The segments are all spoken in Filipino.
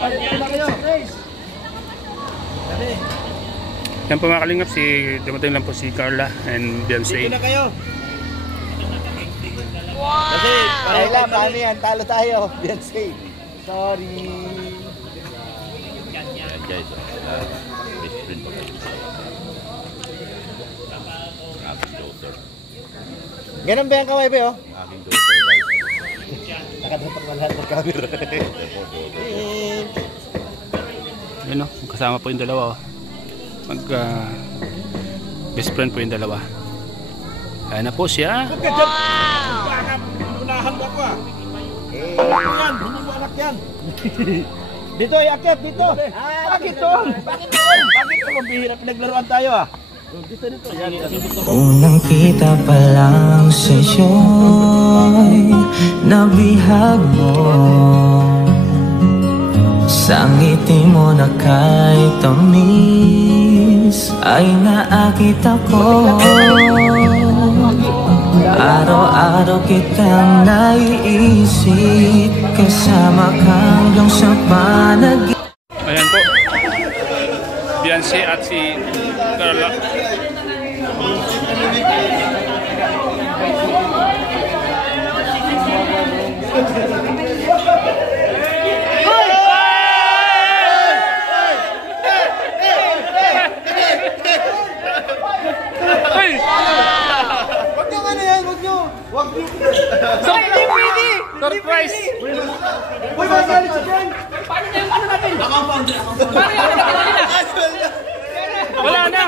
Yan po mga kalingap, dumating lang po si Carla and Beyonce. Dito na kayo. Wow! Kasi, paano yan? Talo tayo, Beyonce. Sorry. Yan guys, best friend po kayo. Aking daughter. Ganun ba yung kamay ba yun? Aking daughter guys. Nakadapak na lahat ng camera. Yun o, kasama po yung dalawa o. Best friend po yung dalawa. Ayan na po siya. Wow! Unahan mo ako ah. Yan, hindi mo anak yan. Dito, iakyat, dito. Bakit doon? Bakit doon? Bakit doon? Mabihira, pinaglaruan tayo ah. Dito. Unang kita pa lang sa'yo'y nabihag mo. Sa ngiti mo na kahit tamis ay naakit ako. Araw-araw kitang naiisip kasama kang yung sa panaginip. Ayan po, Beyonce at si Carla. Surprise! Uy, magalit si Jen! Paano na yung ano natin? Wala na!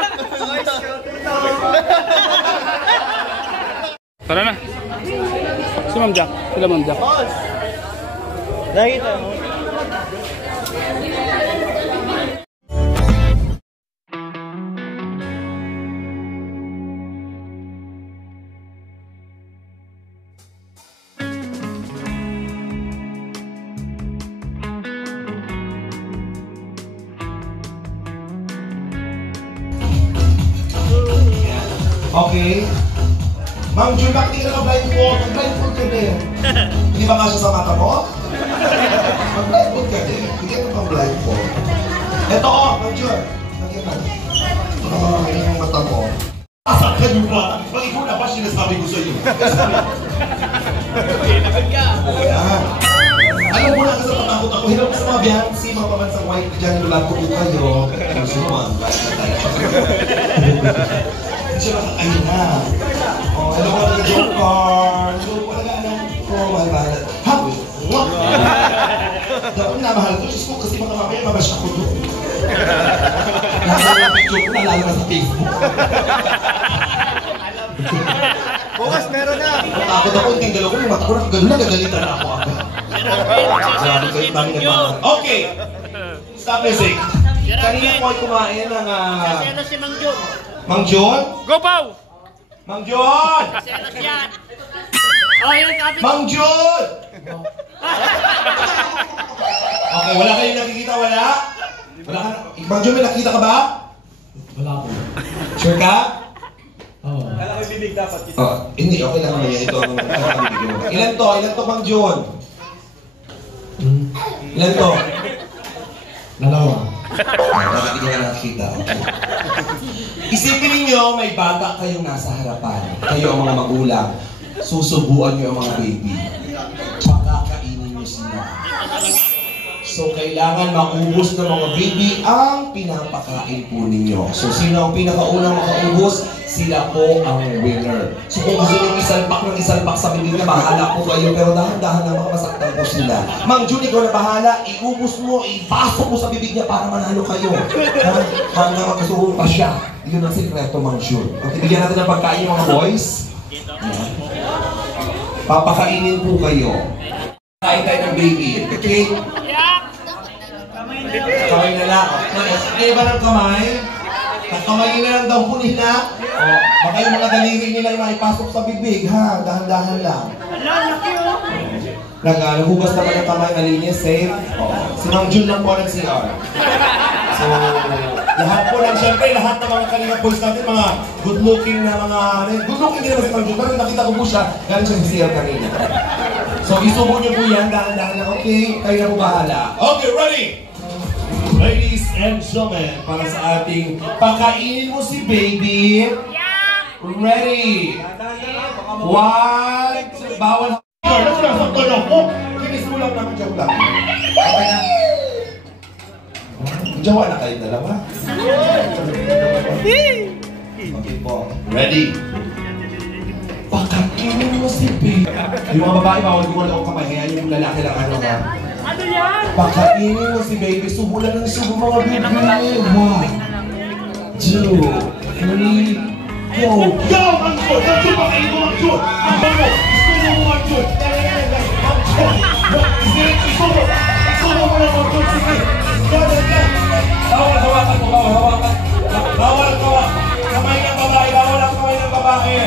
Tara na! Si Ma'am Jack. Sila Ma'am Jack. Nakita mo? Okay. Ma'am June, bakit hindi ka na-blindfold? Mag-blindfold ka din. Hindi ba nga siya sa mata mo? Mag-blindfold ka din. Hindi ka na blindfold. Ito o, Ma'am June. Nakita. Baka mamamayin yung mata mo. Asakad yung bata. Pag ikaw na ba sinasabi ko sa iyo? Ayan. Alam mo na kasi patakot ako. Hirap sa mga Beyonce, mga pamansang white dyan. Lulag ko po kayo. Gusto mo, mag-blast na tayo. Siya ayun na. Oh, hello ko na joke card. Joke ko na alam ko. Mahal-mahal. Ha? Dapat minamahal ko. Diyos ko kasi mga mamaya mabash ako doon. Nasa yung picture ko na lalo na sa Facebook. Bukas meron na. Takot ako. Yung galaw ko. Yung mata ko na gano'n na. Gagalitan na ako agad. Okay. Stop music. Kanina po ay kumain ng... Sino si Mang Jun? Mang Jun? Go, Pao! Mang Jun! Sino yan? Oh, yun kapit. Mang Jun! Okay, wala kayong nakikita, wala? Wala ka? Mang Jun, may nakita ka ba? Wala po. Sure ka? Oo. Kala ko bibig dapat. Oh, hindi, okay lang naman yan. Ito ang bibigyan mo. Ilan to? Ilan to, Mang Jun? Ilan to? Dalawa. Bakit hindi ka nakikita? Isipin ninyo, may bata kayong nasa harapan. Kayo ang mga magulang. Susubuan nyo ang mga baby. Pakakainin nyo sila. So, kailangan maubos ng mga baby ang pinapakain po ninyo. So, sino ang pinakaunang makaubos? Sila po ang winner. So, kung gusto nyo isalpak sa bibig na, bahala po kayo. Pero dahan-dahan na masaktan po sila. Mang Jun, ikaw na bahala. Iubos mo, ipasok mo sa bibig niya para manalo kayo. Hanggang magkasuhong pa siya. Yun ang sikreto, Mang Jun. Okay, bigyan natin ng pagkain mga boys. Papakainin po kayo. Kain tayo ng baby. Okay? Kamay na lang. Ay, ba ng kamay? Kamay na lang daw po nila. O, baka yung mga daliri nila yung maipasok sa bibig, ha? Dahan-dahan lang. Naghugas naman ng kamay, malinis, safe. Si Mang Jun lang po nag-CR. So, lahat po lang, syempre, lahat ng mga kanina boys natin, mga good-looking na mga... Good-looking din naman si Mang Jun, pero nakita ko po siya, galing siya sa CR kanina. So, So, isubo niyo po yan, dahan-dahan lang, okay? Kayo na po bahala. Okay, ready? Ladies and gentlemen, para sa ating pakainin mo si baby. Ready? One, two, bawal. Nasaktan ako. Kinis mo lang naman, joke lang. Okay na. Jawa na kayo dalawa. Okay po. Ready? Pakainin mo si baby. Yung mga babae, bawal gumalaw ang kamay. Kaya yung lalaki lang ano ha. Ano yan? Pakainin mo si baby. Subulan ng subo mga baby. 1, 2, 3, go! Go! Ang good! Ang good! Pakainin mo ang good! Ang bango! Gusto mo ang good! Ang good! Isubo! Isubo mo lang ang good! Sige! Bawal hawakan mo! Bawal hawakan! Bawal hawakan! Kamay ng babae! Bawal ang kamay ng babae!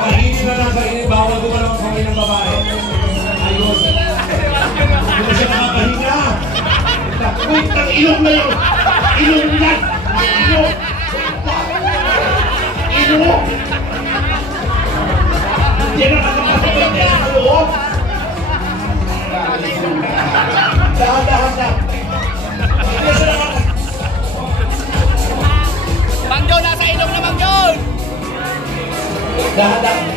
Kainin na lang kainin! Bawal gumalaw ang kamay ng babae! Ayos! Hindi ko siya nakakahinga! Wait! Ang ilong na yun! Ilong yan! Ilong! Ilong! Hindi na nakakasok yung tela sa loob! Dahan-dahan na! Hindi siya nakakasok! Mang John, nasa ilong na Mang John! Dahan-dahan!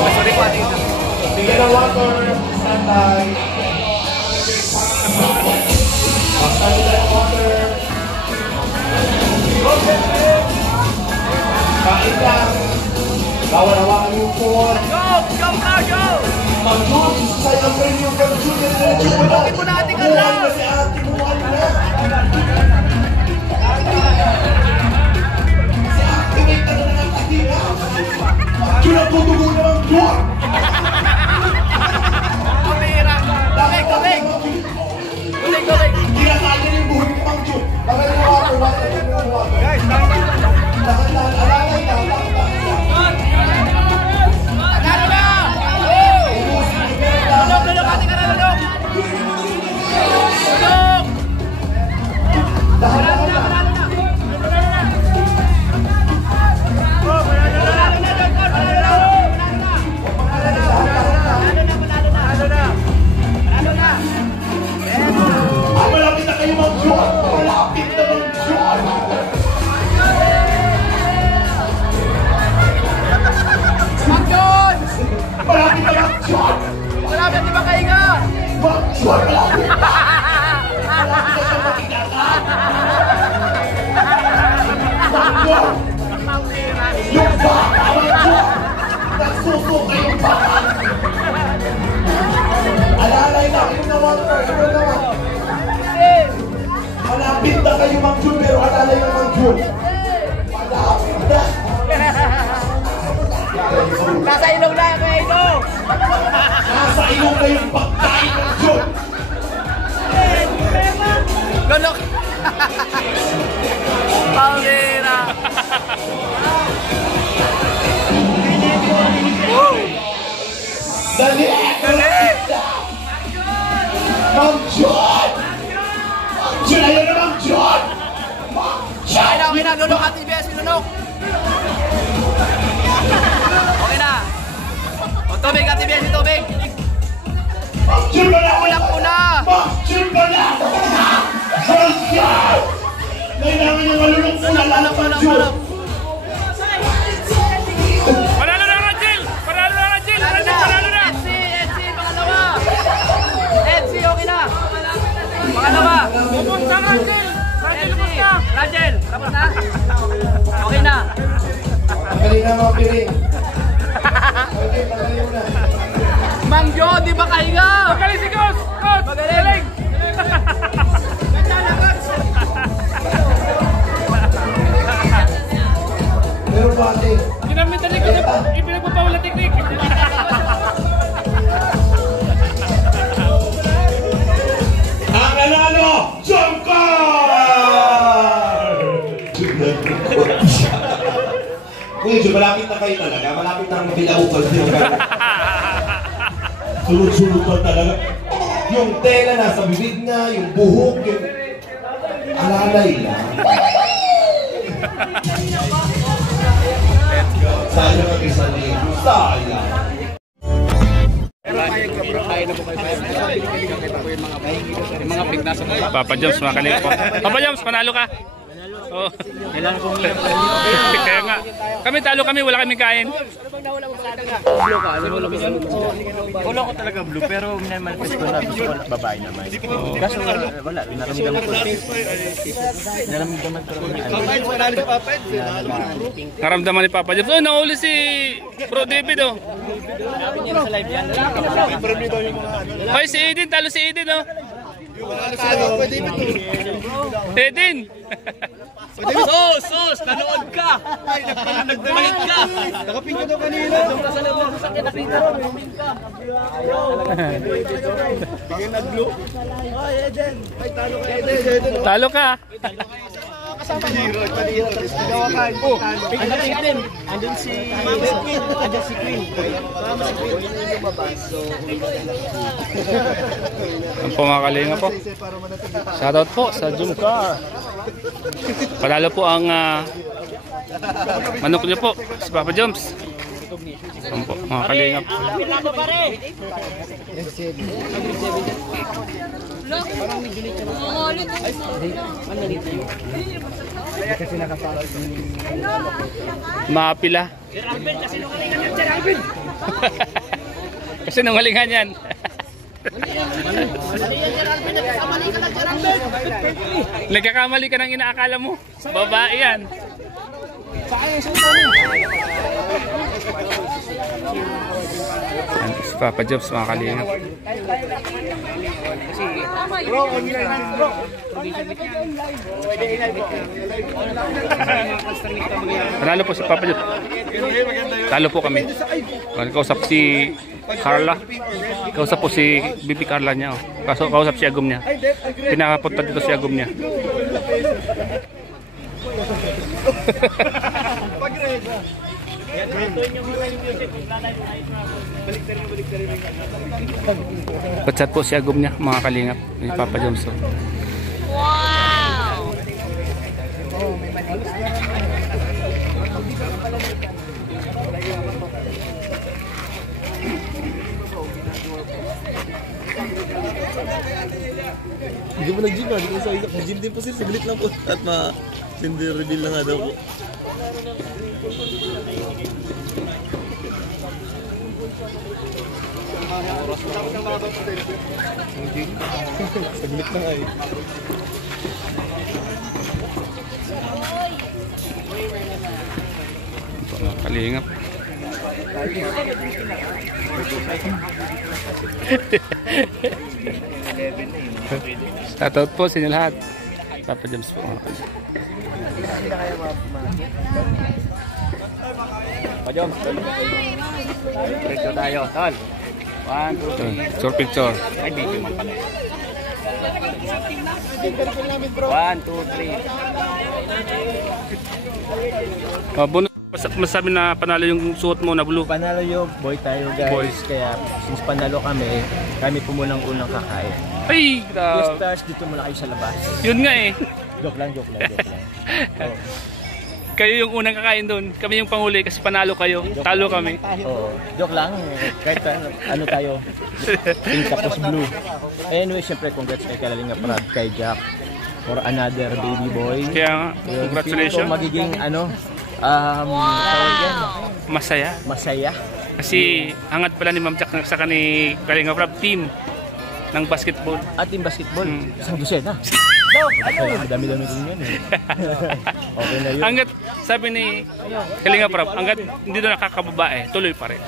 Sorry po, ate. Bigyan ng water, standby. Basta nila yung water. Kain lang. Bawal hawakan yung phone. Go! Go na, go! Mag-jud, sa'yo ang premium kang jud. Bakit mo na ate ka lang? Buwan na si ate, buwan na. Si ate, may tanong na ng katina. Jud ang tutugo na ng jud. Pamira! Gabig, gabig! Gabig, gabig! Kinakain niya yung buhay ni Mang Jud. Bakit yung water. Guys, dahan-dahan! Dahan-dahan, alalay na, dahan-dahan. Ano na? Lulog, lulog, ate ka na, lulog! Lulog! Panalo na, panalo na! Oh, panalo na! Panalo na, John Paul! Panalo na! Panalo na! Panalo na! Malapit na kayo Mang Jud. Malapit na Mang Jud. Mang John! Malapit na Mang Jud. Malapit, di ba kahinga? Mang Jud, malapit na. Malapit na siyang makikata. Mang Jud. Yung baka, Mang Jud. Nagsusuka yung baka. Alalay na, inom na water. Inom na water. Malapit na kayo Mang Jud, pero alalay na Mang Jud. Malapit na. Nasa ilong na, kaya ilong! Nasa ilong na yung pagkain ng Jud. Lulog! Pamira! Dali! Dali! Mang Jud! Mang Jud! Ayaw na Mang Jud! Mang Jud! Okay na, lulog at TBS, lulog! Okay na! O, tubig at TBS, tubig! Mang Jud! Unang-una! Mang Jud! Mang Jud! Kailangan niya malulong una lang ng Mang Jud! Panalo na, Rachel! Panalo na, Rachel! Rachel, panalo na! Edsi, pangalawa! Edsi, okay na! Pangalawa! Pupunta, Rachel! Rachel, pupunta! Rachel, tapos na? Okay na! Magaling na mga piring. Okay, magaling na. Mang John, di ba kahinga? Magaling si Coach! Coach! Magaling! Pero bakit? Ginamit na rin, ipinagpapawala teknik! Ang nanalo, Jomcar! Kuya Jom, malapit na kayo talaga. Malapit na ang mabilaukan. Sunod-sunod pa talaga. Yung tela nasa bibig na, yung buhok, yung alalay lang. Sayang ang isang linggo. Sayang. Papa Joms, mga kalingap po. Papa Joms, panalo ka. Oh. Kailangan kong Kaya nga. Kami talo kami, wala kaming kain. Wala ko talaga blue, pero minamanifest ko na gusto ko babae naman. Kaso wala, naramdaman ko. Naramdaman ko Naramdaman ni Papa Joms. Oh, nahuli si Bro David, oh. Hoy, si Eden, talo si Eden, oh. Eden! Sus! Nanood ka! Nagdamit ka! Nakapin ko daw kanina. Pangin nag-blue. Ay, Eden. Ay, talo ka, Eden. Talo ka. Andun si Queen. Andun si Queen. Mama si Queen. Ang pumakalinga po. Shoutout po sa Jumcar. Panalo po ang manok niyo po, si Papa Joms. Ang po, mga kalingap. Mapila. Kasi nungalingan yan. Nagkakamali ka ng inaakala mo. Babae yan. Si Papa Joms, mga kalingap. Panalo po si Papa Joms. Talo po kami. Kausap si Carla. Kausap po si Bibi Carla niya. Kausap si Agum niya. Pinakapunta dito si Agum niya. Pachat po si Agum niya, mga kalingap ni Papa Joms. Wow! Hindi mo nag-gym Hindi ko sa Isaac. Nag-gym din po sir. Saglit lang po. At ma-hindi reveal na nga daw po. Saglit na nga eh. Kalingap. Shoutout po sa inyo lahat. Papa Joms po. Papa Joms. Picture tayo. Tol. 1, 2, 3. Short picture. Ay, baby man pala. 1, 2, 3. Bonus. Masabi na panalo yung suot mo na blue. Panalo yung boy tayo guys. Boys. Kaya since panalo kami po munang unang kakain. Ay, Two grabe. stars dito muna kayo sa labas. Yun nga eh. Joke lang. Oh. Kayo yung unang kakain doon. Kami yung panghuli kasi panalo kayo. Talo kami. Oo. Joke lang. Kahit ano tayo. Pink tapos blue. Anyway, syempre congrats kay Kalalingap Rab, kay Jack. For another baby boy. Kaya nga, Yun, congratulations. feeling ko magiging Masaya. masaya. Kasi hangad pala ni Ma'am Jack sa kani Kalinga Prab team ng basketball. At yung basketball, Hmm. isang dosena. Dami-dami din yan eh. Okay na yun. Hanggat sabi ni Kalinga Prab, hanggat hindi doon nakakababae, tuloy pa rin.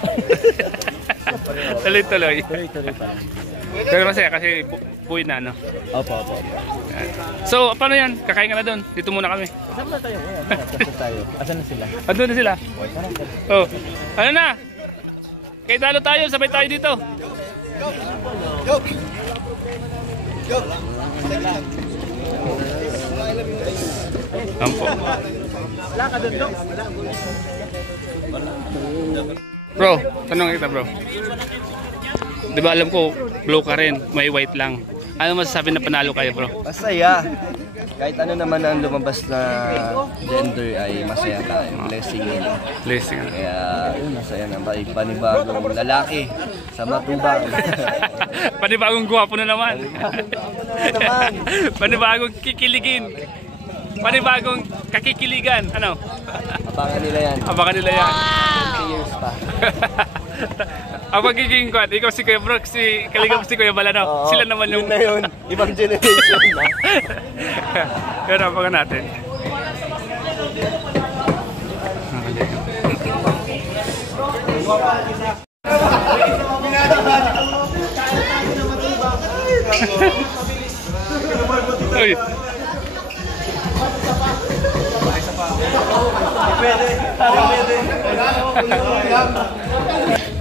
Tuloy-tuloy. Tuloy-tuloy pa rin. Pero masaya kasi buhay na, no? Opo. So, paano yan? Kakain ka na doon. Dito muna kami. Saan na tayo? Ayan, tayo. Asan na sila? Andun na sila. Oh. Ano na? Kay talo tayo, sabay tayo dito. Ampo. Bro, tanong kita bro. Di ba alam ko, blue ka rin, may white lang. Ano masasabi na panalo kayo bro? Masaya. kahit ano naman ang lumabas na gender ay masaya tayo. Blessing yun. Blessing. Kaya yun, masaya na ba? Panibagong lalaki sa Matubang. Panibagong guwapo na naman. Panibagong kikiligin. Panibagong kakikiligan. Ano? Abangan nila yan. Abangan nila yan. 20 years pa. Ang magiging kwan, ikaw si Kuya Brooks, si Kaligam si Kuya Balanaw. Sila naman yung... Yun na yun. Ibang generation na. Pero abangan natin. Uy.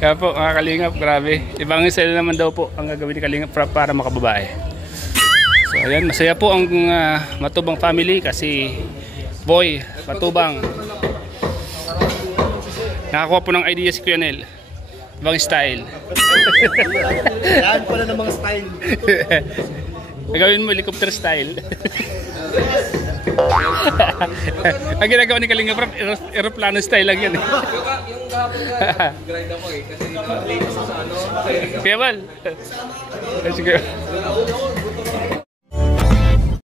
Kaya po mga Kalingap, grabe. Ibang style naman daw po ang gagawin ni Kalingap para makababae. So ayan, masaya po ang Matubang family kasi Boy, Matubang. Nakakuha po ng idea si Kuya Nel. Ibang style. Yan pala ng mga style. Gagawin mo helicopter style. Ang ginagawa ni Kalingap, aeroplano style lang yan. Yung kahapon nga, grind ako eh. Kasi latest sa ano. Kaya Val. Sige.